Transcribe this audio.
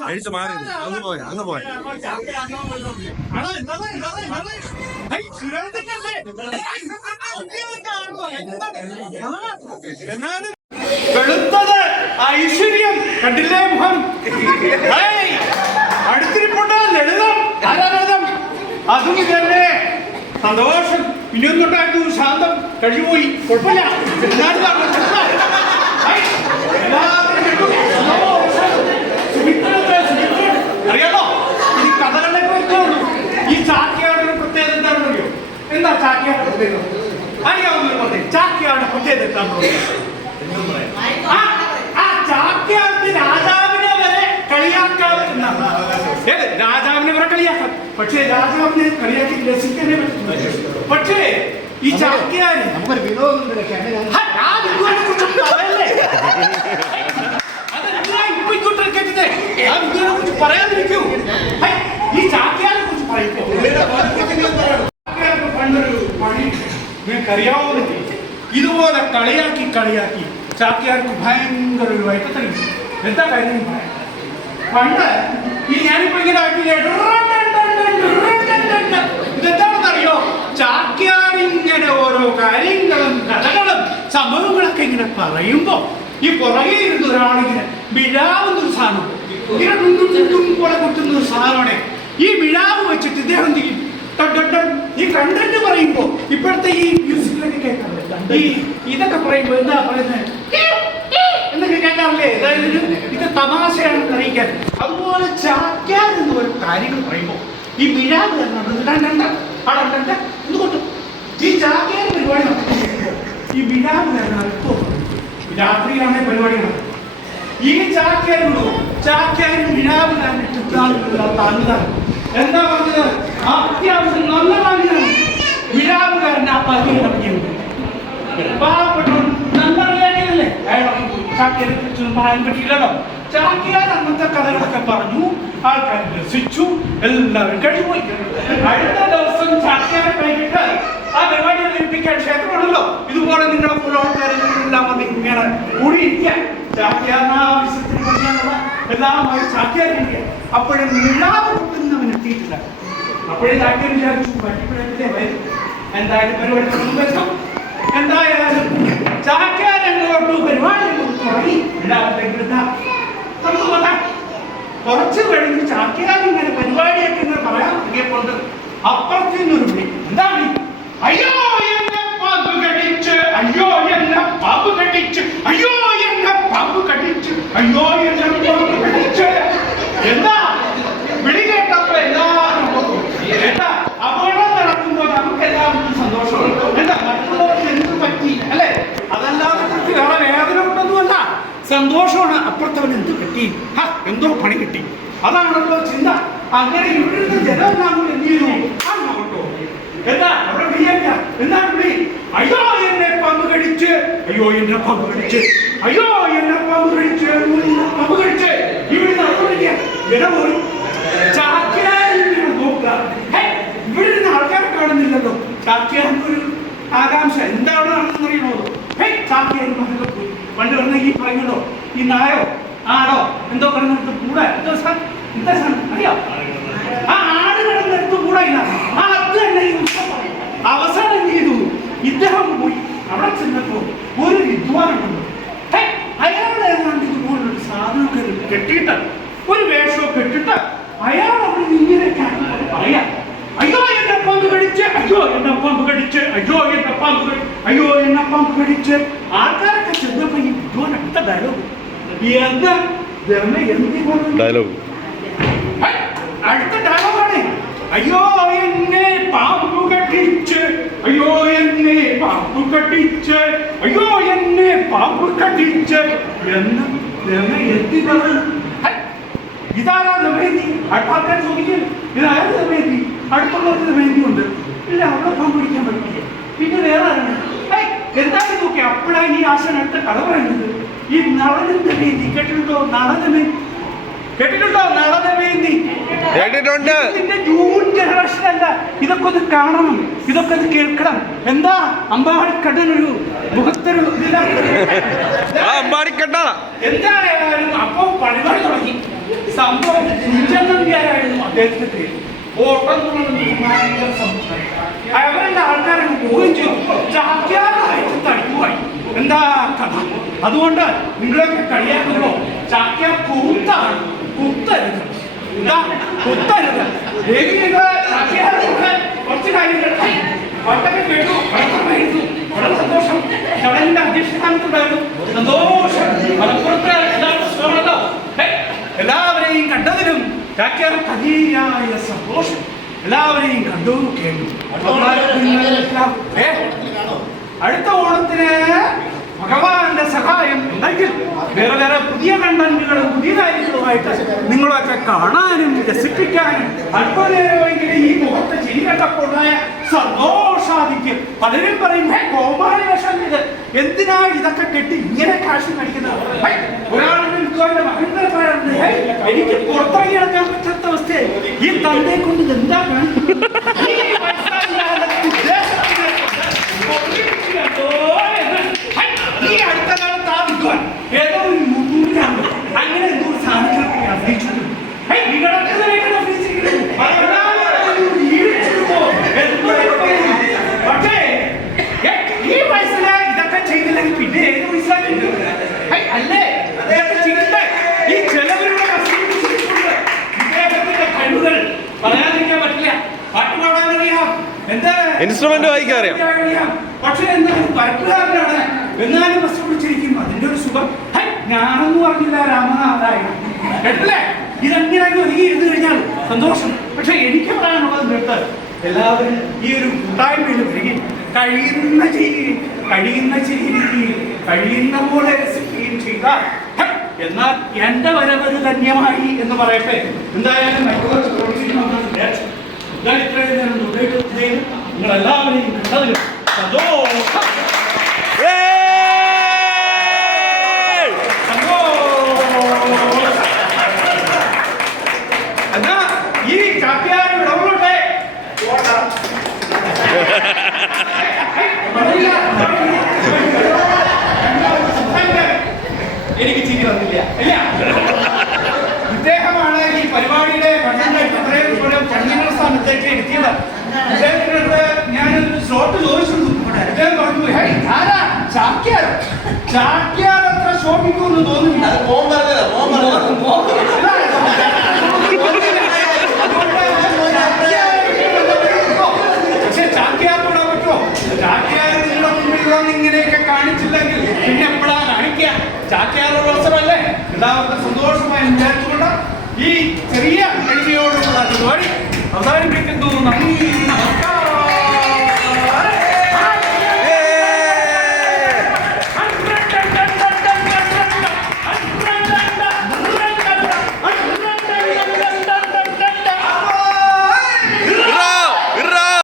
അഴിച്ചു മാറി അങ്ങ് പോയ എന്നാലും വെളുത്തത് ഐശ്വര്യം കണ്ടില്ലേ മുഖം അടുത്തിരിപ്പുണ്ട് ലളിതം ആരാധം അതും തന്നെ സന്തോഷം ഇനിയൊന്നുണ്ടായിരുന്നു ശാന്തം കഴിഞ്ഞുപോയി കുഴപ്പമില്ല അറിയാമോ ഈ കഥകളെ കുറിച്ചുള്ളൂ ഈ ചാക്യാരുടെ പ്രത്യേകത എന്താണെന്ന് അറിയോ എന്താ ചാക്യാരുടെ പ്രത്യേകത അറിയാവുന്നവർ പറഞ്ഞു ചാക്യാരുടെ പ്രത്യേകത എന്താണെന്ന് ചാക്യാർക്ക് രാജാവിനെ വരെ കളിയാക്കാവുന്ന രാജാവിനെ വരെ കളിയാക്കാം പക്ഷേ രാജാവിനെ കളിയാക്കി രസിക്കാനേ പറ്റും പക്ഷേ ഈ ചാക്യാര് നമുക്കൊരു വിനോദം പറയാതിരിക്കൂ ഈ ചാക്യാരെ കുറിച്ച് പറയുമ്പോ പണ്ടൊരു പണി നിങ്ങൾക്കറിയാവുന്ന ഇതുപോലെ കളിയാക്കി ചാക്യാർക്ക് ഭയങ്കര ഒരു വയറ്റത്തടി എന്താ കാര്യം പണ്ട് ഈ ഞാനിപ്പോ ഇങ്ങനെ ഇതെന്താണെന്നറിയോ ചാക്യാരിങ്ങനെ ഓരോ കാര്യങ്ങളും കഥകളും സംഭവങ്ങളൊക്കെ ഇങ്ങനെ പറയുമ്പോ ഈ പുറകെ ഇരുന്ന ഒരാളിങ്ങനെ വിഴാവുന്നൊരു സാധനം ഇങ്ങനെ പോലെ കുത്തുന്ന ഒരു സാധനമാണ് ഈ വിഴാവ് വെച്ചിട്ട് ഇദ്ദേഹം ചെയ്യും ഈ കണ്ടന്റ് പറയുമ്പോ ഇപ്പോഴത്തെ ഈ മ്യൂസിക്കിലൊക്കെ കേൾക്കാറില്ല ഈ ഇതൊക്കെ പറയുമ്പോ എന്താ പറയുന്നത് എന്നൊക്കെ കേൾക്കാറില്ലേ അതായത് ഇത് തമാശയാണ് അറിയിക്കാൻ അതുപോലെ ചാക്യാർ എന്ന് ഒരു കാര്യങ്ങൾ പറയുമ്പോ ഈ വിഴാവ് എന്തുകൊണ്ട് ഈ ചാക്യാർ പരിപാടി നടത്തുമ്പോൾ ഈ വിഴാവ് അല്പം രാത്രിയിലാണ് പരിപാടി നടത്തുന്നത് ഈ ചാക്യാരും വിഴാവ് താങ്ങുതാണ് എന്താ പറഞ്ഞത് അത്യാവശ്യം നല്ല താങ്ങിയാണ് വിഴാവുകാരൻ ആ പതി ഇറക്കിയത് പാവപ്പെട്ടു നല്ല അറിയാനില്ലേ ചാക്യാരെ കുറിച്ച് പറയാൻ പറ്റില്ലല്ലോ ചാക്യാർ അന്നത്തെ കഥകളൊക്കെ പറഞ്ഞു ആൾക്കാർ രസിച്ചു എല്ലാവരും കഴിവുപോയി അടുത്ത ദിവസം ചാക്യാരെ കഴിഞ്ഞിട്ട് ആ പരിപാടി അവതരിപ്പിക്കാൻ ക്ഷേത്രമുണ്ടല്ലോ ഇതുപോലെ നിങ്ങളെ പോലെ ആൾക്കാരെല്ലാം വന്ന് ഇങ്ങനെ കൂടിയിരിക്കാൻ ചാക്യാനാവശ്യത്തിന് പഠിക്കാനുള്ള എല്ലാമായി ചാക്യാരിക്കുക അപ്പോഴും വിഴാവ് കൊണ്ടുന്നവൻ എത്തിയിട്ടില്ല അപ്പോഴേ ചാക്യാർ വിചാരിച്ചു പറ്റിപ്പിഴത്തില്ലേ വരും എന്തായാലും പരിപാടി എന്തായാലും ചാക്യാരങ്ങോട്ടു പരിപാടി തുടങ്ങി കുറച്ച് കഴിഞ്ഞ് ചാക്യാരിങ്ങനെ പരിപാടിയൊക്കെ ഇങ്ങനെ പറയാൻ തുടങ്ങിയപ്പോൾ അപ്പുറത്തു നിന്നൊരു വിളി എന്താണ് അയ്യോ എന്നെ പാമ്പ് കടിച്ച് അയ്യോ എന്നെ പാമ്പ് കടിച്ച് അയ്യോ എന്നെ പാമ്പ് കടിച്ച് അയ്യോ എന്നെ പാമ്പ് കടിച്ച് എന്താ വിളി കേട്ടപ്പോ എല്ലാവരും എന്താ അപകടം നടക്കുമ്പോൾ നമുക്ക് എല്ലാവർക്കും സന്തോഷമാണ് എന്താ മറ്റുള്ളവർക്ക് എന്ത് പറ്റി അല്ലെ അതല്ലാതെ വേറെ വേദന ഉണ്ടെന്നുമല്ല സന്തോഷമാണ് അപ്പുറത്തവൻ എന്ത് പറ്റി എന്തോ പണി കിട്ടി അതാണല്ലോ ചിന്ത അങ്ങനെ ഇവിടുത്തെ ജനമെല്ലാം എന്ത് ചെയ്തു അങ്ങോട്ടോ എന്താ അവിടെ വിളിയേക്ക എന്താണ് വിളി അയ്യോ എന്നെ പാമ്പ് കടിച്ച് അയ്യോ എന്നെ പാമ്പ് കടിച്ച് അയ്യോ എന്നെ പാമ്പ് കടിച്ച് പാമ്പ് കടിച്ച് ഇവിടുന്ന് അറിയില്ല ജനം പോലും ചാക്യാരിങ്ങനെ നോക്കുക ഇവിടുന്ന് ആൾക്കാരെ കാണുന്നില്ലല്ലോ ചാക്യാർക്കൊരു ആകാംക്ഷ എന്താണ് അറിയണോ ചാക്യാർ മറ്റൊക്കെ പോയി പണ്ട് പറഞ്ഞ ഈ പറയുന്നല്ലോ ഈ നായോ ആടോ എന്തോ കിടന്നിടത്ത് കൂടെ എന്താ സാധനം അറിയോ ആ ആട് കിടന്നിടത്ത് കൂടെ ഇല്ല ആ അത് തന്നെ ഈ അവസാനം എന്ത് ചെയ്തു ഇദ്ദേഹം പോയി അവിടെ ചെന്നപ്പോ ഒരു വിദ്വാനുണ്ടല്ലോ അയാളെ ഏതാണ്ട് ഇതുപോലൊരു സാധനമൊക്കെ കെട്ടിയിട്ട് ഒരു വേഷമൊക്കെ കെട്ടിട്ട് അയാൾ അവിടെ ഇങ്ങനെ പറയാം അയ്യോ എന്നെ പാമ്പ് കടിച്ച് അയ്യോ എന്നെ പാമ്പ് കടിച്ച് അയ്യോ എന്നെ പാമ്പ് അയ്യോ എന്നെ പാമ്പ് കടിച്ച് ആൾക്കാരൊക്കെ ചെന്നപ്പോ ഈ വിദ്വാൻ അടുത്ത ഡയലോഗ് എന്താ ഡയലോഗ് അടുത്ത ഡയലോഗാണ് അയ്യോ എന്നെ പാമ്പ് കടിച്ച് അയ്യോ എന്നെ പാമ്പ് കടിച്ച് അയ്യോ എന്നെ പാമ്പ് കടിച്ച് എന്ന് എത്തി പറഞ്ഞു ഇതാരാ ദമയന്തി അടുത്താൾക്കാർ ചോദിക്കും ഇതാരും ദമയന്തി അടുത്തുള്ളവർക്ക് ദമയന്തിയുണ്ട് ഇല്ല അവിടെ പാമ്പ് പിടിക്കാൻ പറ്റില്ല പിന്നെ വേറെ ആരാണ് എന്തായാലും നോക്കി അപ്പോഴാണ് ഈ ആശാൻ അടുത്ത കഥ പറയുന്നത് ഈ നളനും ദമയന്തി കേട്ടിട്ടുണ്ടോ നള കേട്ടിട്ടുണ്ടോ? നളദമയന്തി കേട്ടിട്ടുണ്ട്. ഇതിന്റെ ജൂൺ ജനറേഷൻ അല്ല. ഇതൊക്കെ ഒന്ന് കാണണം, ഇതൊക്കെ ഒന്ന് കേൾക്കണം. എന്താ അമ്പാടിക്കണ്ണനൊരു മുഖത്തൊരു അമ്പാടിക്കണ്ണ എന്തായാലും അപ്പൊ പരിപാടി തുടങ്ങി. സംഭവം കുഞ്ചനമ്പ്യാരായിരുന്നു അദ്ദേഹത്തിന്റെ പേര്. ഓട്ടം അവരുടെ ആൾക്കാരൊക്കെ പോവുകയും ചെയ്തു. ചാക്യാറായിട്ട് തടുക്കുവായി. എന്താ കഥ? അതുകൊണ്ട് നിങ്ങളൊക്കെ കളിയാക്കുമ്പോ ചാക്യാർ കൂത്താണ്, കുത്തരുത്. എന്താ കുത്തരുത്? കുറച്ച് കാര്യങ്ങൾ വട്ടൊക്കെ കേട്ടു, വളർത്തുമായിരുന്നു. വളരെ സന്തോഷം. ചടങ്ങിന്റെ അധ്യക്ഷസ്ഥാനത്തുണ്ടായിരുന്നു. സന്തോഷം. മലപ്പുറത്ത് എല്ലാവരെയും കണ്ടതിലും ചാക്യാർ അതിയായ സന്തോഷം. എല്ലാവരെയും കണ്ടു കേട്ടു. അടുത്ത ഓണത്തിന് ഭഗവാന്റെ സഹായം ഉണ്ടെങ്കിൽ വേറെ വേറെ പുതിയ കണ്ടന്റുകളും പുതിയ കാര്യങ്ങളുമായിട്ട് നിങ്ങളൊക്കെ കാണാനും രസിപ്പിക്കാനും അല്പനേരമെങ്കിലും ഈ മുഖത്ത് ചിരി കണ്ടപ്പോഴായ സന്തോഷാദിക്ക് പലരും പറയും കോമാളി വേഷം ഇത്, എന്തിനാ ഇതൊക്കെ കെട്ടി ഇങ്ങനെ കാശ് മേടിക്കുന്നത്? ഒരാളുടെ മഹേന്ദ്രൻ എനിക്ക് പുറത്തിറങ്ങി നടക്കാൻ പറ്റാത്ത അവസ്ഥയായി. ഈ തന്തയെ കൊണ്ട് എന്താ കാണിക്കുന്നത്? ഈ അടുത്ത കാലത്ത് ആ വിദ്വാൻ ഏതോ ഒരു മുന്നൂറ്റാണ് അങ്ങനെ എന്തോ ഒരു സാധനത്തിൽ അഭിനയിച്ചിട്ടുണ്ട്. പക്ഷേ ഈ വയസ്സില് ഇതൊക്കെ ചെയ്തില്ലെങ്കിൽ പിന്നെ ഏത് വയസ്സിലായിട്ട് അല്ലേ ഇതൊക്കെ ചെയ്തിട്ട് ഈ ചെലവരുടെ ഇദ്ദേഹത്തിന്റെ കഴിവുകൾ പറയാതിരിക്കാൻ പറ്റില്ല. പാട്ട് പാടാനറിയാം, എന്താ ഇൻസ്ട്രുമെന്റ് വായിക്കാൻ അറിയാം. പക്ഷെ എന്തെങ്കിലും പരപ്പുകാരനാണ് എന്നാലും ബസ് പിടിച്ചിരിക്കും. അതിന്റെ ഒരു സുഖം ഞാനൊന്നും പറഞ്ഞില്ല. രാമനാഥായ കേട്ടില്ലേ? ഇതെങ്ങനെയാണ് ഒരുങ്ങി ഇരുന്ന് കഴിഞ്ഞാൽ സന്തോഷം. പക്ഷെ എനിക്ക് പറയാനുള്ളത് കേട്ട് എല്ലാവരും ഈ ഒരു കൂട്ടായ്മയിൽ വരികയും കഴിയുന്ന ചെയ്യുകയും കഴിയുന്ന ചെയ്യുകയും കഴിയുന്ന പോലെ രസിക്കുകയും ചെയ്താൽ എന്നാൽ എന്റെ വരവൊരു ധന്യമായി എന്ന് പറയട്ടെ. എന്തായാലും ഇത്രയും നേരം നിങ്ങളെല്ലാവരെയും കണ്ടതിലും സന്തോഷം. എന്നാ ഈ ചാക്യാർ വിടവുള്ളട്ടെ. എനിക്ക് ചിരി വന്നില്ല. ഇല്ല, ഇദ്ദേഹമാണ് ഈ പരിപാടിയുടെ ചടങ്ങുകളുടെ സ്ഥാനത്തേക്ക് എത്തിയത്. ഇദ്ദേഹത്തിനടുത്ത് ഞാനൊരു ഷോട്ട് ചോദിച്ചിരുന്നു. ഇദ്ദേഹം പറഞ്ഞു, ചാക്യാർ അത്ര ശോഭിക്കുമെന്ന് തോന്നുന്നില്ല. പക്ഷെ ചാക്യാറിനോട് പറ്റുമോ? ചാക്യാർ നിങ്ങളുടെ മുമ്പിൽ ഇങ്ങനെയൊക്കെ കാണിച്ചില്ലെങ്കിൽ പിന്നെ എപ്പോഴാ കാണിക്കുക? ചാക്യാറുള്ള അവസരമല്ലേ? എല്ലാവർക്കും സന്തോഷമായി വിചാരിച്ചുകൊണ്ട് ഈ ചെറിയ എളിമയോടുള്ള പരിപാടി അവസാനിപ്പിക്കുന്നു. നന്ദി.